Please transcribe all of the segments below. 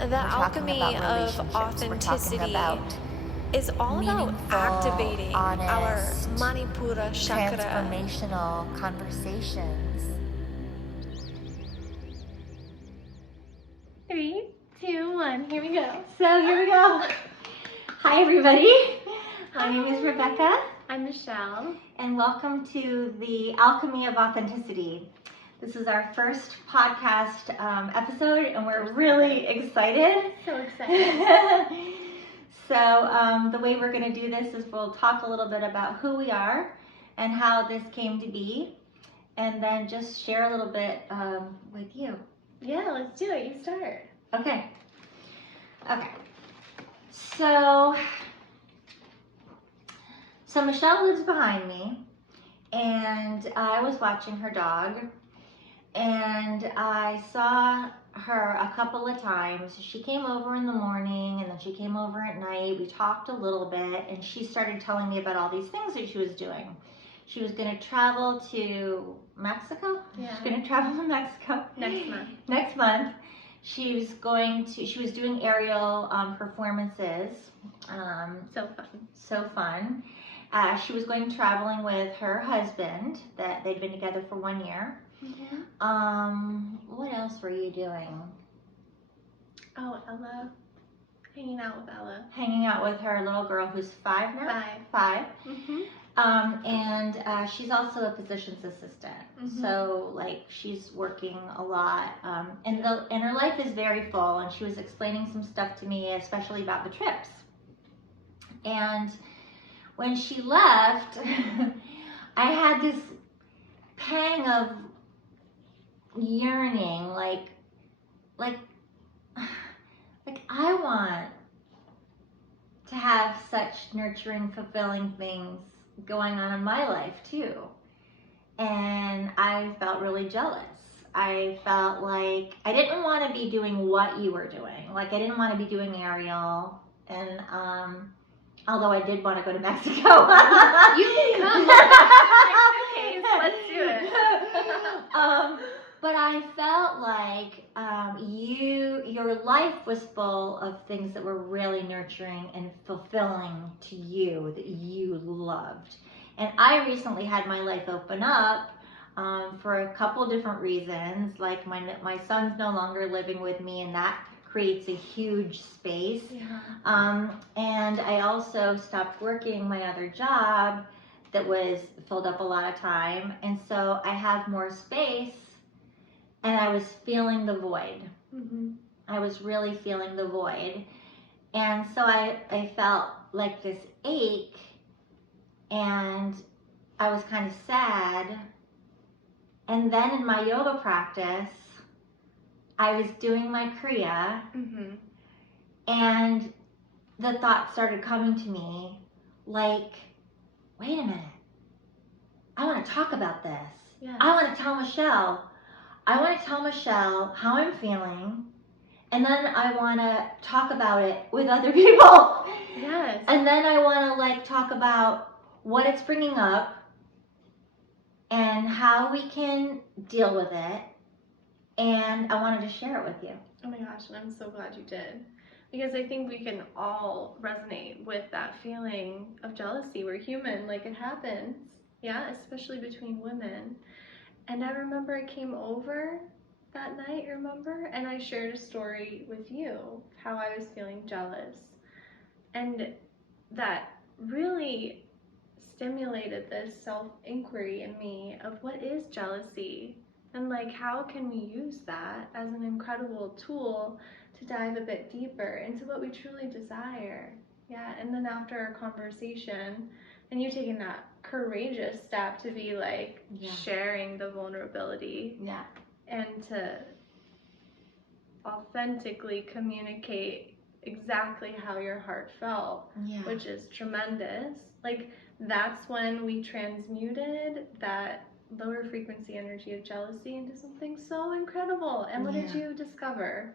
The alchemy of authenticity is all about activating our Manipura chakra. Transformational conversations. 3, 2, 1, here we go. So here we go. Hi everybody. My name is Rebecca. I'm Michelle. And welcome to the Alchemy of Authenticity. This is our first podcast episode, and we're really excited. So excited. So the way we're going to do this is we'll talk a little bit about who we are and how this came to be, and then just share a little bit with you. Yeah, let's do it. You start. Okay. So Michelle lives behind me, and I was watching her dog, and I saw her a couple of times. She came over in the morning, and then she came over at night. We talked a little bit, and she started telling me about all these things that she was doing. She was going to travel to Mexico. Yeah. She's going to travel to Mexico next month. She was doing aerial performances. So fun. She was going traveling with her husband, that they'd been together for 1 year. Mm-hmm. What else were you doing? Oh, Ella. Hanging out with Ella. Hanging out with her little girl who's 5 now? 5. Mm-hmm. And she's also a physician's assistant. Mm-hmm. So like she's working a lot. And her life is very full, and she was explaining some stuff to me, especially about the trips. And when she left, I had this pang of yearning, like I want to have such nurturing, fulfilling things going on in my life too. And I felt really jealous. I felt like I didn't want to be doing what you were doing. Like I didn't want to be doing aerial, and although I did want to go to Mexico. You can come. Let's do it. But I felt like your life was full of things that were really nurturing and fulfilling to you, that you loved. And I recently had my life open up for a couple different reasons. Like my son's no longer living with me, and that creates a huge space. Yeah. And I also stopped working my other job that filled up a lot of time. And so I have more space, and I was feeling the void. Mm-hmm. I was really feeling the void. And so I felt like this ache, and I was kind of sad. And then in my yoga practice, I was doing my Kriya, Mm-hmm. and the thought started coming to me like, wait a minute, I want to talk about this. Yeah. I want to tell Michelle how I'm feeling, and then I want to talk about it with other people. Yes. And then I want to talk about what it's bringing up and how we can deal with it. And I wanted to share it with you. Oh my gosh, and I'm so glad you did. Because I think we can all resonate with that feeling of jealousy. We're human, like it happens. Yeah, especially between women. And I remember I came over that night, remember? And I shared a story with you, how I was feeling jealous. And that really stimulated this self-inquiry in me of what is jealousy? And how can we use that as an incredible tool to dive a bit deeper into what we truly desire? Yeah, and then after our conversation, and you taking that courageous step to be sharing the vulnerability. Yeah. And to authentically communicate exactly how your heart felt, which is tremendous. That's when we transmuted that lower frequency energy of jealousy into something so incredible. And what did you discover?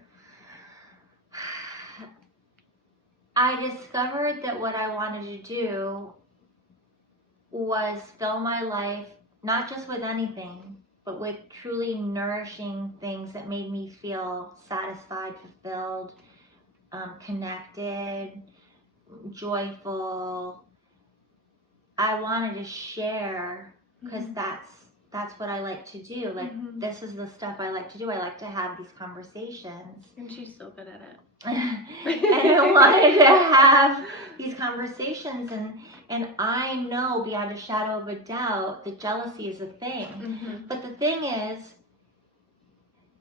I discovered that what I wanted to do was fill my life not just with anything, but with truly nourishing things that made me feel satisfied, fulfilled, connected, joyful. I wanted to share because that's what I like to do. Like, this is the stuff I like to do. I like to have these conversations. And she's so good at it. And I wanted to have these conversations, and I know beyond a shadow of a doubt that jealousy is a thing. But the thing is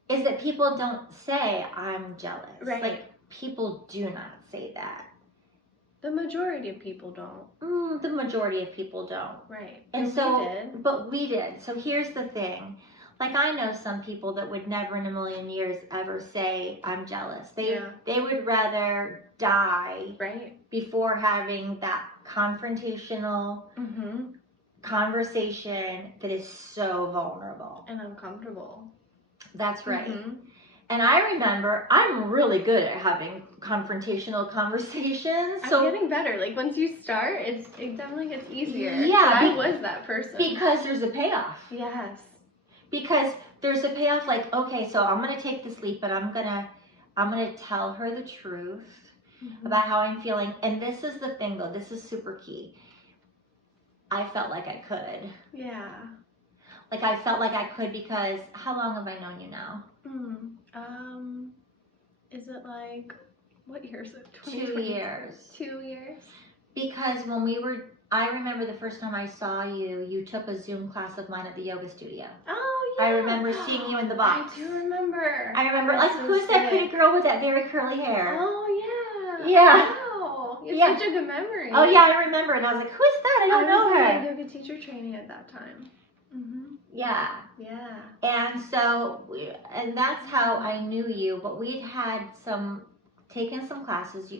that people don't say, I'm jealous. Right. Like, people do not say that. The majority of people don't. The majority of people don't. Right. And so we did. But we did. So here's the thing. Like, I know some people that would never in a million years ever say, I'm jealous. They would rather die before having that confrontational conversation that is so vulnerable. And uncomfortable. That's right. And I remember, I'm really good at having confrontational conversations. I'm getting better. Like, once you start, it definitely gets easier. Yeah. I was that person. Because there's a payoff. Yes. Because there's a payoff, like, okay, so I'm going to take this leap, and I'm going to tell her the truth about how I'm feeling. And this is the thing, though. This is super key. I felt like I could. Yeah. Like, I felt like I could because, how long have I known you now? Is it like, what year is it? 2 years. 2 years? Because when I remember the first time I saw you, you took a Zoom class of mine at the yoga studio. Oh, yeah. I remember seeing you in the box. I do remember. I remember, like, so who's that pretty girl with that very curly hair? Oh, yeah. Yeah. Wow. You have such a good memory. Oh, yeah, I remember. And I was like, who's that? I don't know her. I was in yoga teacher training at that time. Yeah. Yeah. And so, and that's how I knew you, but we'd had taken some classes.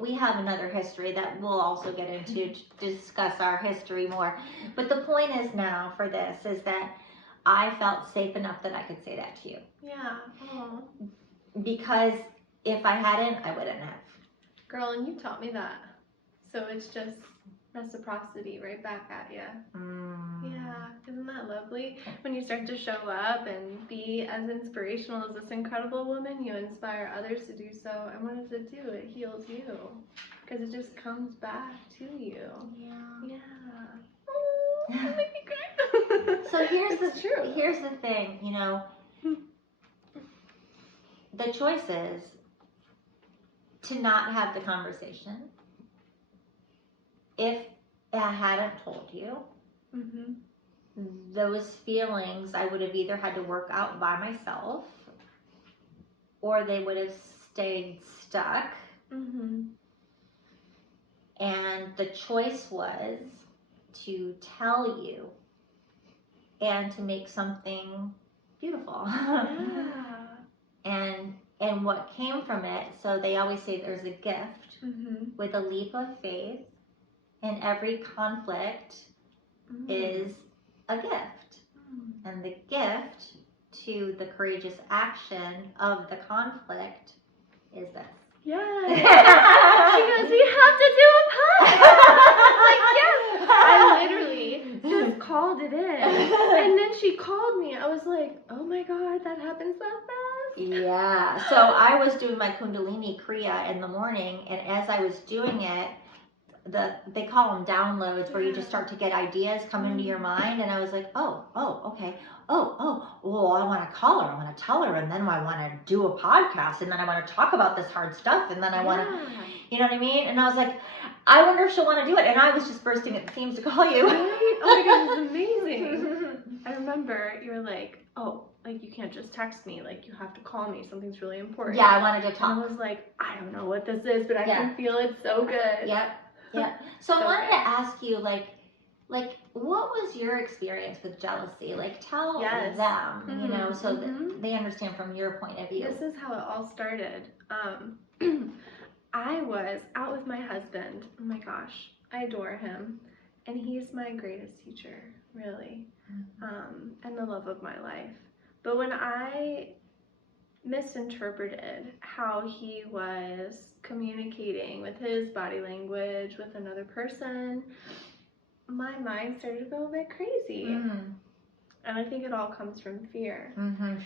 We have another history that we'll also get into to discuss our history more. But the point is now for this is that I felt safe enough that I could say that to you. Yeah. Oh. Because if I hadn't, I wouldn't have. Girl, and you taught me that. So it's just reciprocity right back at you. Yeah, isn't that lovely? When you start to show up and be as inspirational as this incredible woman, you inspire others to do so. And what does it do? It heals you. Because it just comes back to you. Yeah. Oh, you make me cry. So here's the thing, the choice is to not have the conversation. If I hadn't told you, those feelings I would have either had to work out by myself, or they would have stayed stuck. And the choice was to tell you and to make something beautiful. And what came from it, so they always say there's a gift with a leap of faith. And every conflict is a gift. And the gift to the courageous action of the conflict is this. Yes. She goes, we have to do a podcast. Like, yes. I literally just called it in. And then she called me. I was like, oh my God, that happened so fast. Yeah. So I was doing my Kundalini Kriya in the morning. And as I was doing it, they call them downloads, where you just start to get ideas come into your mind. And I was like, oh, okay. Well, I want to call her. I want to tell her. And then I want to do a podcast. And then I want to talk about this hard stuff. And then I want to, you know what I mean? And I was like, I wonder if she'll want to do it. And I was just bursting at the seams to call you. Right? Oh my God, it's amazing. I remember you were like, oh, like, you can't just text me. Like, you have to call me. Something's really important. Yeah, I wanted to talk. And I was like, I don't know what this is, but I can feel it so good. Yep. Yeah. So I wanted to ask you, like, what was your experience with jealousy? Like, tell them, so that they understand from your point of view. This is how it all started. I was out with my husband. Oh my gosh, I adore him. And he's my greatest teacher, really. And the love of my life. But when I misinterpreted how he was communicating with his body language with another person, my mind started to go a bit crazy. And I think it all comes from fear.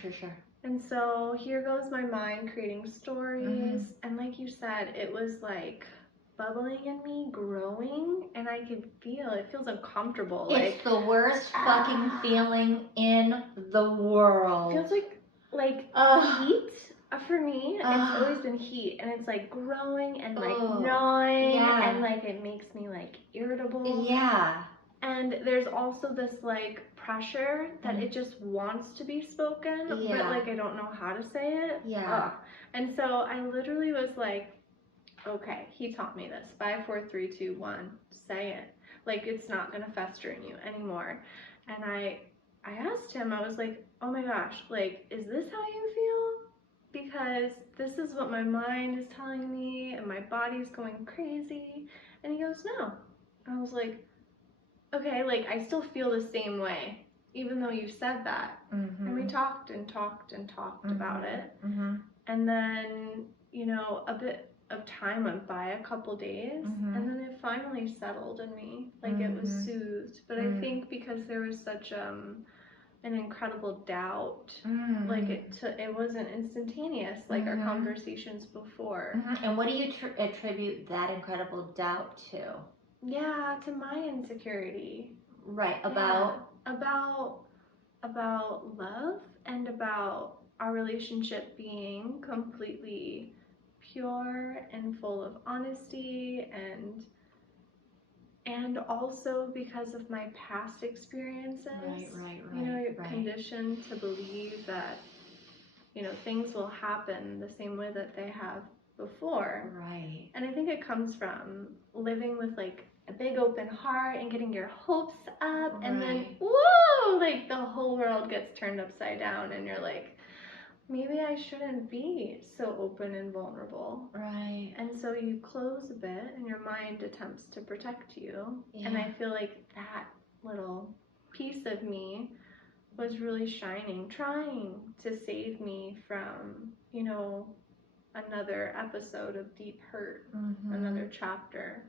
For sure. And so here goes my mind creating stories. And like you said, it was like bubbling in me, growing, and I could feel it. Feels uncomfortable. It's the worst fucking feeling in the world. Feels like heat. For me, it's always been heat, and it's like growing and like gnawing, and like it makes me like irritable. Yeah. And there's also this like pressure that it just wants to be spoken, but like I don't know how to say it. Yeah. And so I literally was like, okay, he taught me this. 5, 4, 3, 2, 1. Say it. Like it's not gonna fester in you anymore. And I asked him, I was like, oh my gosh, like, is this how you feel? Because this is what my mind is telling me and my body's going crazy. And he goes, no. I was like, okay, like I still feel the same way, even though you said that. And we talked and talked and talked about it. And then, you know, a bit of time went by, a couple days, and then it finally settled in me. Like it was soothed. But I think because there was such an incredible doubt, like it wasn't instantaneous like our conversations before. And what do you attribute that incredible doubt to? Yeah, to my insecurity. Right, about? Yeah, about love and about our relationship being completely pure and full of honesty, and also because of my past experiences. Right. You know, you're conditioned to believe that, you know, things will happen the same way that they have before. Right. And I think it comes from living with like a big open heart and getting your hopes up, and then whoa, like the whole world gets turned upside down, and you're like, maybe I shouldn't be so open and vulnerable. Right. And so you close a bit, and your mind attempts to protect you. Yeah. And I feel like that little piece of me was really shining, trying to save me from, you know, another episode of deep hurt, another chapter,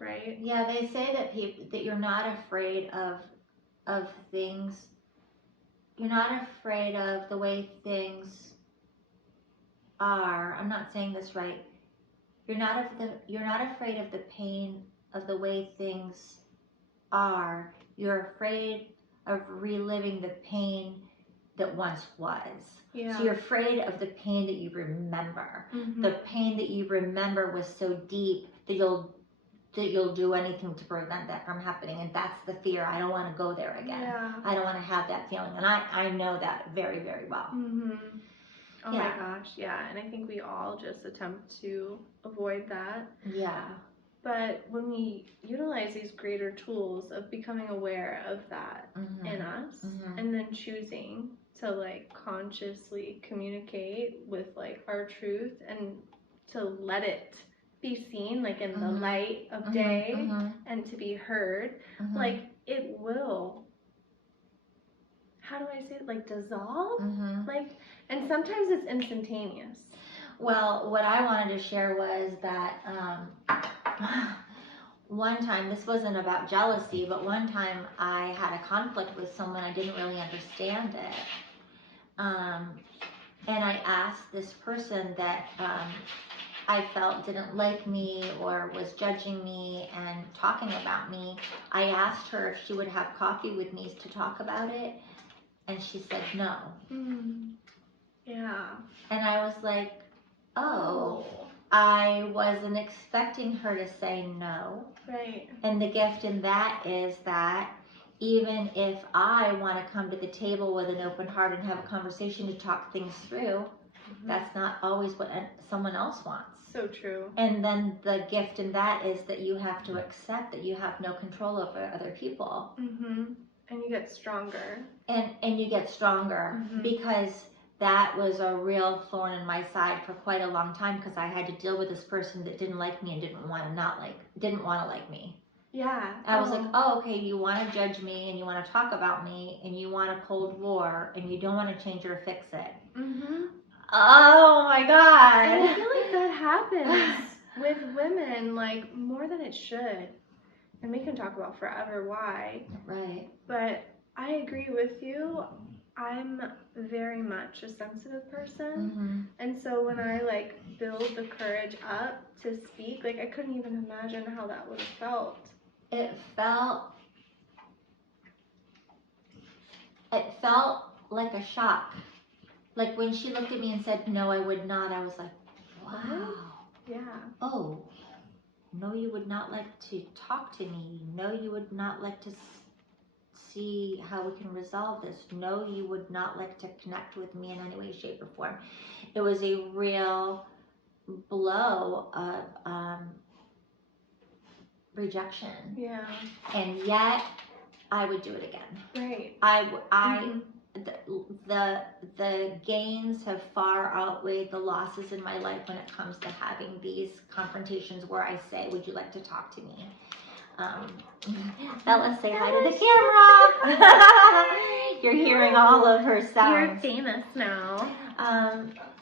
right? Yeah, they say that that you're not afraid of things. You're not afraid of the way things are. I'm not saying this right. You're not afraid of the pain of the way things are. You're afraid of reliving the pain that once was. Yeah. So you're afraid of the pain that you remember. The pain that you remember was so deep that you'll do anything to prevent that from happening, and that's the fear. I don't want to go there again. Yeah. I don't want to have that feeling, and I know that very, very well. Oh my gosh, yeah, and I think we all just attempt to avoid that. Yeah. But when we utilize these greater tools of becoming aware of that in us, and then choosing to like consciously communicate with like our truth and to let it be seen like in the light of day and to be heard, like it will, how do I say it, like dissolve, like, and sometimes it's instantaneous. Well, what I wanted to share was that one time, this wasn't about jealousy, but one time I had a conflict with someone. I didn't really understand it, and I asked this person that I felt didn't like me or was judging me and talking about me. I asked her if she would have coffee with me to talk about it, and she said no. Yeah. And I was like, oh, I wasn't expecting her to say no. Right. And the gift in that is that even if I want to come to the table with an open heart and have a conversation to talk things through, that's not always what someone else wants. So true. And then the gift in that is that you have to accept that you have no control over other people. And you get stronger. And you get stronger because that was a real thorn in my side for quite a long time, because I had to deal with this person that didn't like me and didn't want to like me. Yeah. I was like, oh, okay, you want to judge me and you want to talk about me and you want a Cold War and you don't want to change or fix it. Oh my God. And I feel like that happens with women, like, more than it should. And we can talk about forever why. Right. But I agree with you. I'm very much a sensitive person. Mm-hmm. And so when I like build the courage up to speak, like I couldn't even imagine how that would have felt. It felt like a shock. Like when she looked at me and said, "No, I would not," I was like, wow. Yeah. Oh, no, you would not like to talk to me. No, you would not like to see how we can resolve this. No, you would not like to connect with me in any way, shape, or form. It was a real blow of rejection. Yeah. And yet, I would do it again. Right. The gains have far outweighed the losses in my life when it comes to having these confrontations where I say, "Would you like to talk to me?" Bella, say hi to the camera. You're hearing all of her sounds. You're famous now.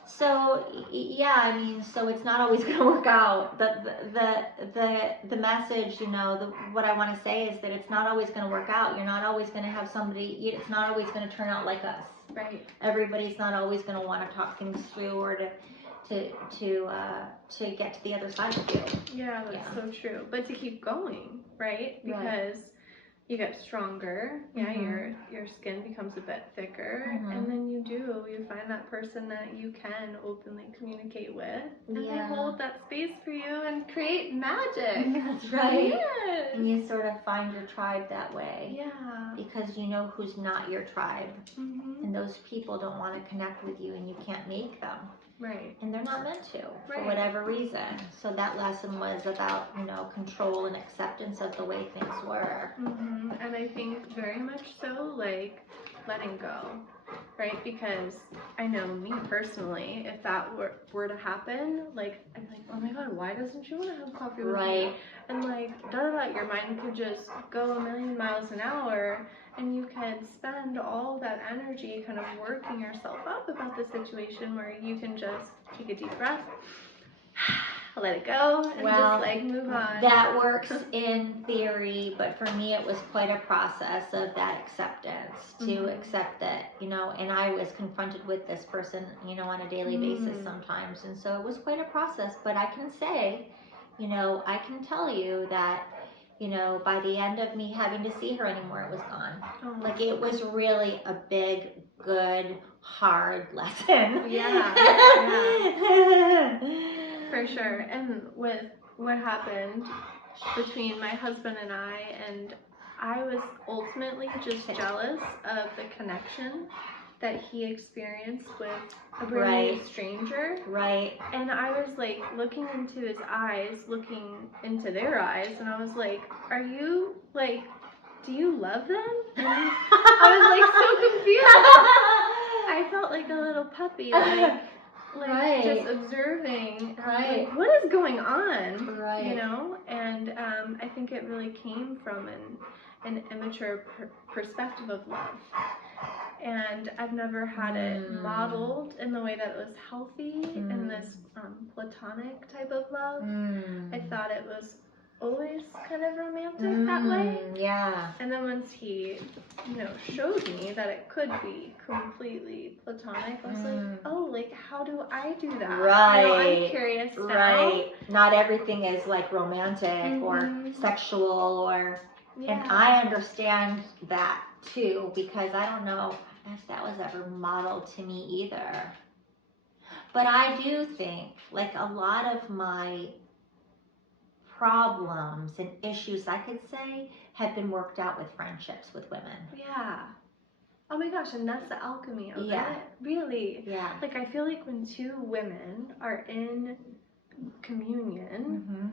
So yeah, I mean, so it's not always going to work out. The message, you know, what I want to say is that it's not always going to work out. You're not always going to have somebody. It's not always going to turn out like us. Right. Everybody's not always going to want to talk things through or to get to the other side of you. Yeah, that's so true. But to keep going, right? Because you get stronger. Yeah, your skin becomes a bit thicker, and then you find that person that you can openly communicate with, and they hold that space for you and create magic. That's right. Yes. And you sort of find your tribe that way. Yeah. Because you know who's not your tribe, Mm-hmm. and those people don't want to connect with you, and you can't make them. Right. And they're not meant to, for whatever reason. So that lesson was about, you know, control and acceptance of the way things were. Mm-hmm. And I think very much so, like, letting go, right? Because I know me personally, if that were to happen, like, I'm like, oh my God, why doesn't she want to have coffee with me? And like, your mind could just go a million miles an hour, and you could spend all that energy kind of working yourself up about the situation where you can just take a deep breath, let it go, and just like move on. That works in theory, but for me it was quite a process of that acceptance, to accept that, you know, and I was confronted with this person, you know, on a daily basis sometimes, and so it was quite a process. But I can say, you know, I can tell you that, you know, by the end of me having to see her anymore, it was gone. Like, it was really a big, good, hard lesson. Yeah. For sure. And with what happened between my husband and I was ultimately just jealous of the connection that he experienced with a brand new stranger. Right. And I was like looking into his eyes, looking into their eyes, and I was like, are you like, do you love them? And I was like so confused. I felt like a little puppy, like just observing, like, what is going on, you know? And I think it really came from an immature perspective of love. And I've never had it modeled in the way that it was healthy in this platonic type of love. I thought it was always kind of romantic that way. Yeah. And then once he, you know, showed me that it could be completely platonic, I was like, oh, like, how do I do that? Right. You know, I'm curious now. Right. Not everything is like romantic or sexual or, and I understand that too, because I don't know if that was ever modeled to me either. But I do think, like, a lot of my problems and issues, I could say, have been worked out with friendships with women. Yeah. Oh my gosh, and that's the alchemy of it. Really. Yeah. Like, I feel like when two women are in communion,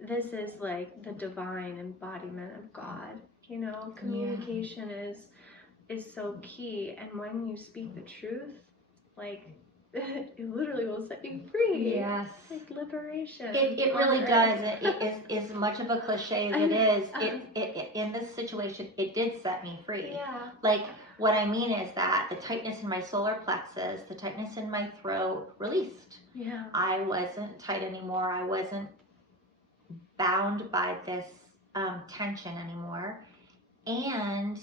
this is like the divine embodiment of God. You know, communication is so key, and when you speak the truth, like, it literally will set you free. Yes. Like liberation. It really does. It is as much of a cliche as it is. It in this situation, it did set me free. Yeah. Like, what I mean is that the tightness in my solar plexus, the tightness in my throat released. Yeah. I wasn't tight anymore. I wasn't bound by this tension anymore. And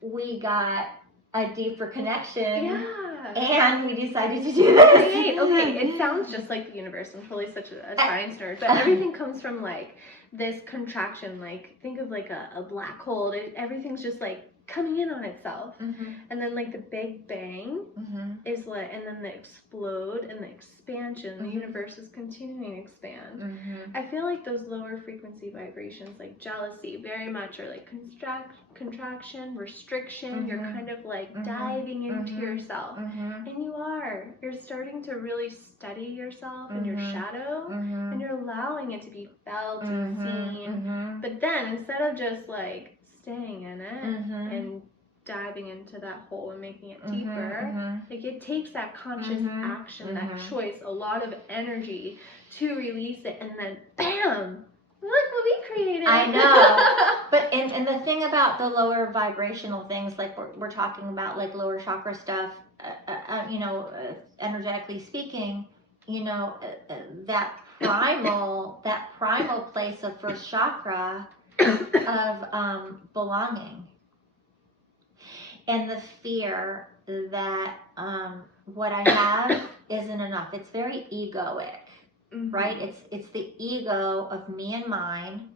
we got a deeper connection. Yeah. And we decided to do this. Right. Okay, it sounds just like the universe. I'm totally such a science nerd, but everything comes from like this contraction. Like think of like a black hole. Everything's just like coming in on itself, and then like the Big Bang is like, and then the explode and the expansion. The universe is continuing to expand. I feel like those lower frequency vibrations, like jealousy, very much are like contraction, restriction. You're kind of like diving into yourself, and you're starting to really study yourself and your shadow, and you're allowing it to be felt and seen. But then instead of just like staying in it and diving into that hole and making it deeper, like it takes that conscious action, that choice, a lot of energy to release it, and then bam, look what we created. I know. But and the thing about the lower vibrational things, like we're talking about like lower chakra stuff, energetically speaking, that primal place of first chakra of belonging, and the fear that what I have isn't enough. It's very egoic, right? It's the ego of me and mine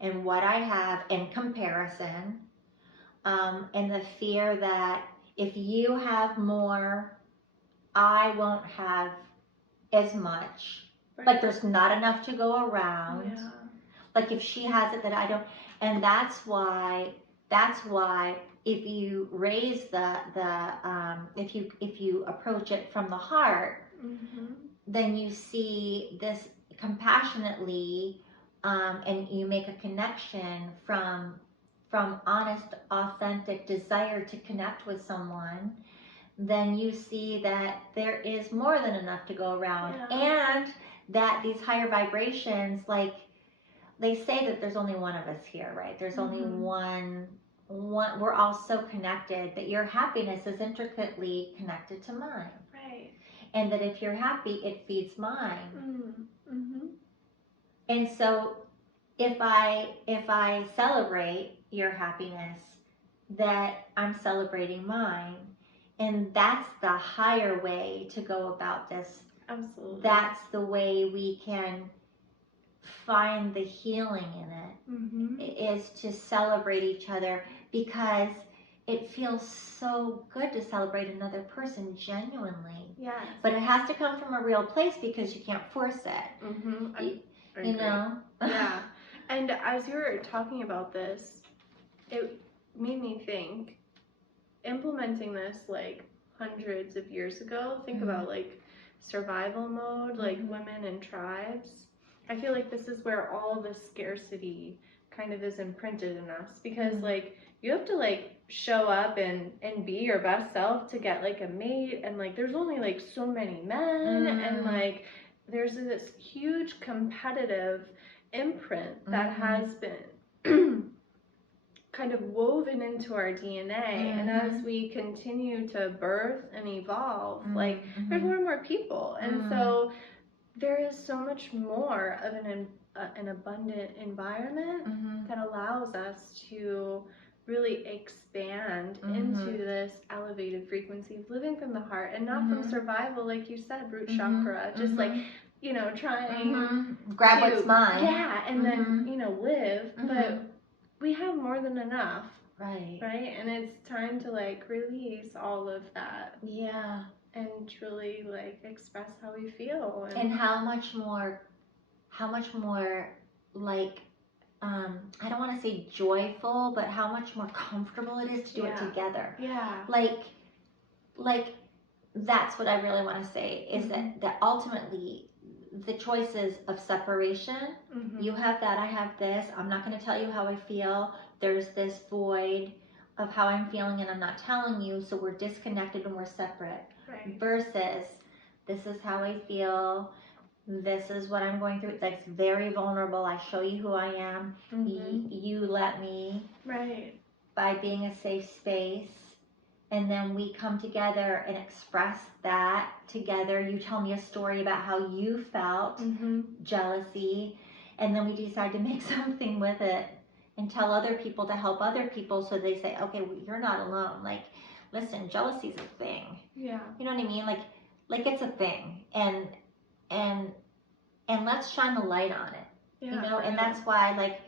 and what I have in comparison, and the fear that if you have more, I won't have as much. Right. Like there's not enough to go around. Yeah. Like if she has it that I don't, and that's why if you raise if you approach it from the heart, then you see this compassionately, and you make a connection from honest, authentic desire to connect with someone. Then you see that there is more than enough to go around, and that these higher vibrations, like they say that there's only one of us here, right? There's only one. We're all so connected that your happiness is intricately connected to mine, Right. and that if you're happy, it feeds mine. And so, if I celebrate your happiness, that I'm celebrating mine, and that's the higher way to go about this. Absolutely. That's the way we can find the healing in it, is to celebrate each other, because it feels so good to celebrate another person genuinely. Yes. But it has to come from a real place, because you can't force it. You know? Yeah. And as you were talking about this, it made me think, implementing this like hundreds of years ago, think about like survival mode, like women in tribes. I feel like this is where all the scarcity kind of is imprinted in us, because like you have to like show up and be your best self to get like a mate, and like there's only like so many men, and like there's this huge competitive imprint that has been kind of woven into our DNA, and as we continue to birth and evolve, like there's more and more people, and so there is so much more of an abundant environment that allows us to really expand into this elevated frequency of living from the heart, and not from survival, like you said, root chakra, just like, trying grab to, what's mine. Yeah, and then, live, but we have more than enough. Right. And it's time to like release all of that. Yeah. And truly like express how we feel. And how much more like, I don't want to say joyful, but how much more comfortable it is to do it together. Yeah. Like that's what I really want to say, is that ultimately the choices of separation, you have that, I have this, I'm not going to tell you how I feel, there's this void of how I'm feeling and I'm not telling you, so we're disconnected and we're separate. Right. Versus, this is how I feel, this is what I'm going through. It's like very vulnerable. I show you who I am. You let me. Right. By being a safe space. And then we come together and express that together. You tell me a story about how you felt jealousy. And then we decide to make something with it and tell other people to help other people, so they say, okay, well, you're not alone. listen, jealousy's a thing. Yeah. You know what I mean? Like it's a thing, and let's shine the light on it. Yeah, You know, and that's why like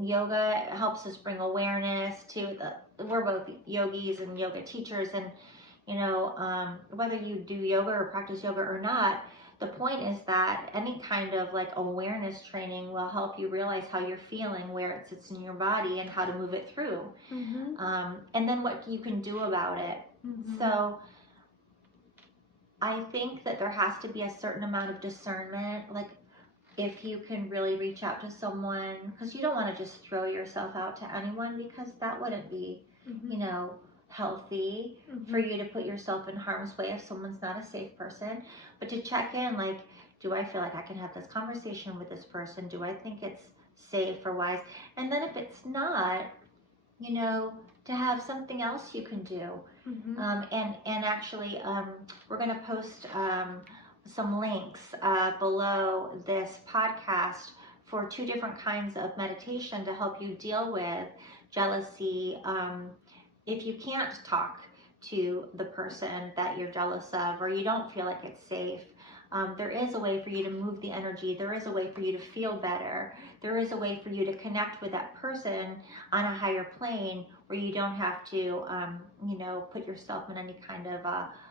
yoga helps us bring awareness to we're both yogis and yoga teachers, and you know, whether you do yoga or practice yoga or not, the point is that any kind of like awareness training will help you realize how you're feeling, where it sits in your body, and how to move it through. And then what you can do about it. So I think that there has to be a certain amount of discernment, like if you can really reach out to someone, because you don't want to just throw yourself out to anyone, because that wouldn't be, you know, healthy for you to put yourself in harm's way if someone's not a safe person. But to check in, like, do I feel like I can have this conversation with this person? Do I think it's safe or wise? And then if it's not, you know, to have something else you can do. And actually, we're going to post some links below this podcast for 2 different kinds of meditation to help you deal with jealousy. If you can't talk to the person that you're jealous of, or you don't feel like it's safe, there is a way for you to move the energy. There is a way for you to feel better. There is a way for you to connect with that person on a higher plane, where you don't have to, you know, put yourself in any kind of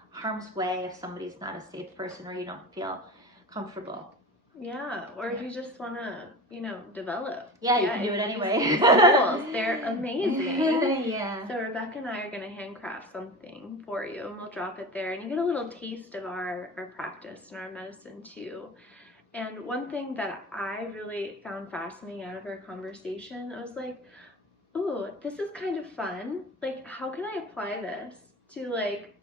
harm's way if somebody's not a safe person, or you don't feel comfortable. Yeah, or if you just want to, you know, develop. Yeah, you can do it anyway. These tools, they're amazing. Yeah. So Rebecca and I are going to handcraft something for you, and we'll drop it there, and you get a little taste of our practice and our medicine too. And one thing that I really found fascinating out of our conversation, I was like, ooh, this is kind of fun. Like, how can I apply this to like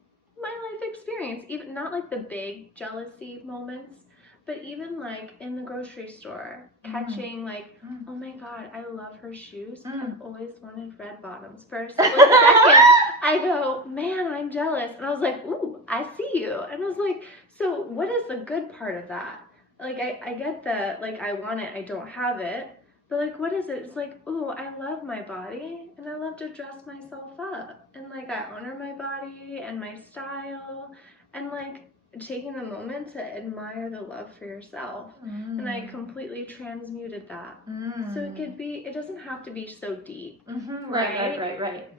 my life experience? Even not like the big jealousy moments, but even like in the grocery store, catching like, oh my God, I love her shoes. I've always wanted red bottoms. For a split second, I go, man, I'm jealous. And I was like, ooh, I see you. And I was like, so what is the good part of that? Like, I get the, like, I want it, I don't have it. But like, what is it? It's like, ooh, I love my body, and I love to dress myself up. And like, I honor my body and my style, and like, taking the moment to admire the love for yourself. And I completely transmuted that. So it could be, it doesn't have to be so deep. Right.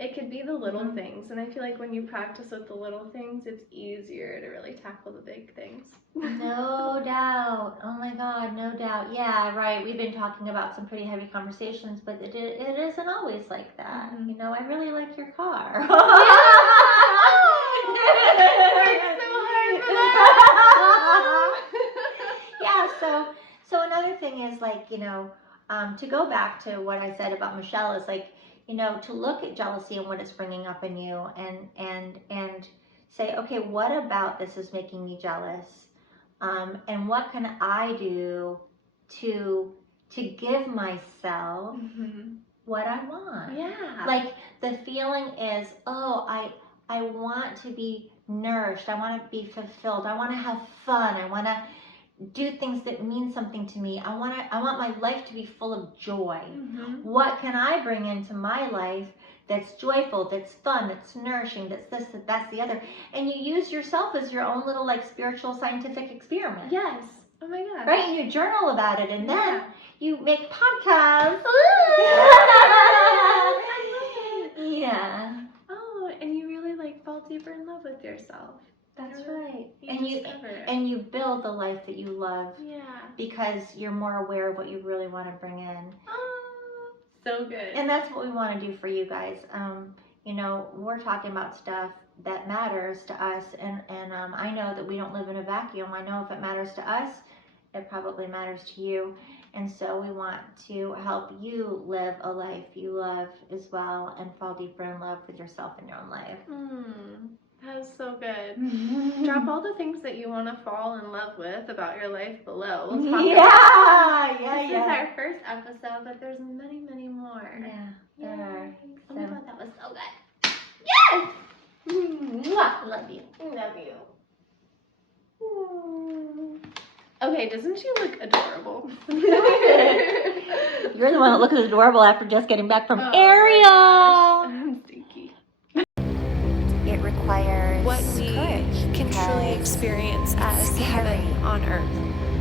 It could be the little things. And I feel like when you practice with the little things, it's easier to really tackle the big things. No doubt. Oh my God, no doubt. Yeah, right. We've been talking about some pretty heavy conversations, but it isn't always like that. You know, I really like your car. Yeah, so another thing is like, you know, to go back to what I said about Michelle is like, you know, to look at jealousy and what it's bringing up in you, and say, okay, what about this is making me jealous? And what can I do to give myself what I want? Yeah. Like the feeling is, oh, I want to be nourished. I want to be fulfilled. I want to have fun. I want to do things that mean something to me. I want my life to be full of joy. What can I bring into my life that's joyful, that's fun, that's nourishing, that's this, that's the other? And you use yourself as your own little like spiritual scientific experiment. Yes. Oh my God. Right? And you journal about it, and then you make podcasts. Yeah. Oh, and you really like fall deeper in love with yourself. That's right. Discover. And you build the life that you love. Yeah. Because you're more aware of what you really want to bring in. Oh, so good. And that's what we want to do for you guys. You know, we're talking about stuff that matters to us, and I know that we don't live in a vacuum. I know if it matters to us, it probably matters to you. And so we want to help you live a life you love as well, and fall deeper in love with yourself in your own life. That was so good. Drop all the things that you want to fall in love with about your life below. We'll talk about this is our first episode, but there's many, many more. Yeah, there are. Oh my God, that was so good. Yes! Mwah! Love you. Love you. Okay, doesn't she look adorable? You're the one that looks adorable after just getting back from Ariel. I'm stinky. experience as Scary. heaven on earth.